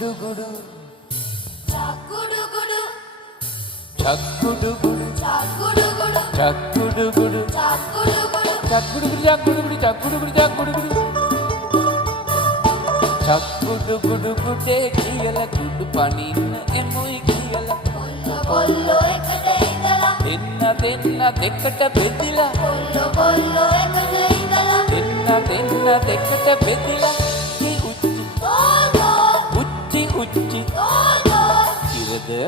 Chakkudugudu, Chakkudugudu, chakkudugudu, Chakkudugudu, chakkudugudu, Chakkudugudu, chakkudugudu, chakkudugudu, chakkudugudu, chakkudugudu. Chakkudugudu kude kiyala kudu paninna emuයි kiyala. Pollo ekade indala, Denna dekkata bedila. pollo ekade indala, Denna dekkata bedila. Ki ucci, Dodo, ucci, ucci. Dodo, Irada,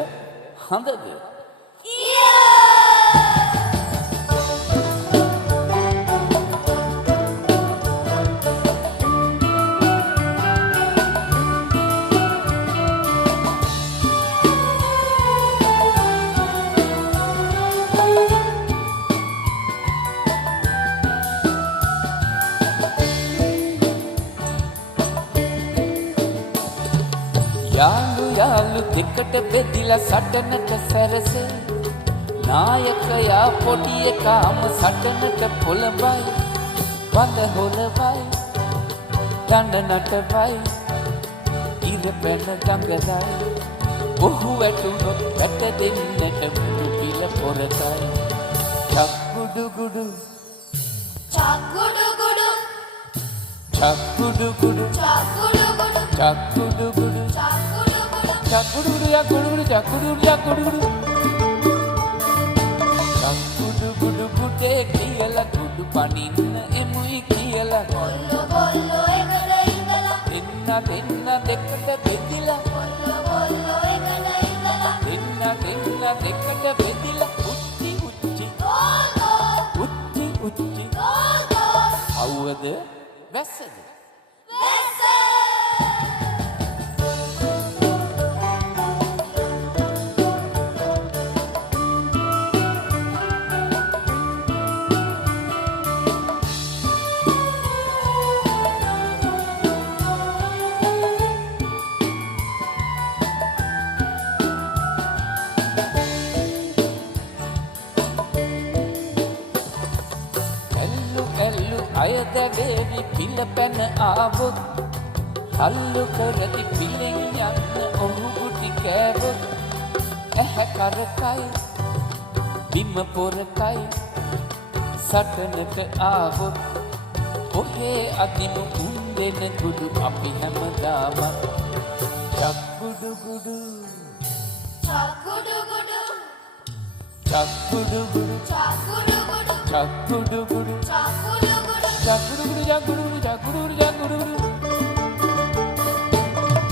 handada. යාළු දෙකට බෙදිලා සටනට සැරසේ නායකයා පොඩි එකාම සටනට පොළඹයි වඳ හොලවයි දඬ නටවයි ඉර පැන දඟලයි ඔහු වැටුනොත් වැට දෙන්නට මුළු පිළ පොරකයි චක්කුඩුගුඩු Chakkudugudu, චක්කුඩුගුඩු Chakkudugudu, චක්කුඩුගුඩු Chakkudugudu, චක්කුඩුගුඩු චක්කුඩුගුඩු චක්කුඩුගුඩු චක්කුඩුගුඩු කුඩේ කියලා කුඩු පනින්න එමුයි කියලා pollo ekade indala, දෙන්න දෙකට බෙදිලා pollo ekade indala, දෙන්න දෙකට බෙදිලා උච්චි උච්චි Dodo, උච්චි උච්චි Dodo, අවුවද වැස්සද Vese. ඇල්ලු අයද වේවි පිළ පැන ආවොත් අල්ලු කරති පිළෙන් යන්න ඔහු ගුටි කෑවොත් ඇහැ කරකයි බිම පොරකයි සටනට ආවොත් ඔහේ අදිමු උන් දෙන ගුඩු අපි හැමදාම චක්කුඩුගුඩු Chakkudugudu, චක්කුඩුගුඩු Chakkudugudu, චක්කුඩුගුඩු Chakkudugudu, චක්කුඩුගුඩු චක්කුඩුගුඩු චක්කුඩුගුඩු චක්කුඩුගුඩු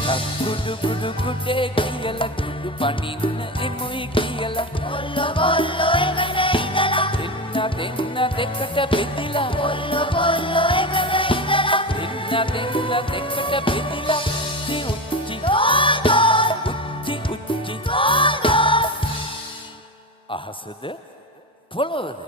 චක්කුඩුගුඩු කුඩේ කියලා කුඩු පනින්න එමුයි කියලා pollo ekade indala, දෙන්න දෙකට බෙදිලා pollo ekade indala, දෙන්න දෙකට බෙදිලා උච්චි උච්චි Dodo, උච්චි උච්චි Dodo. අහසද පොළොවද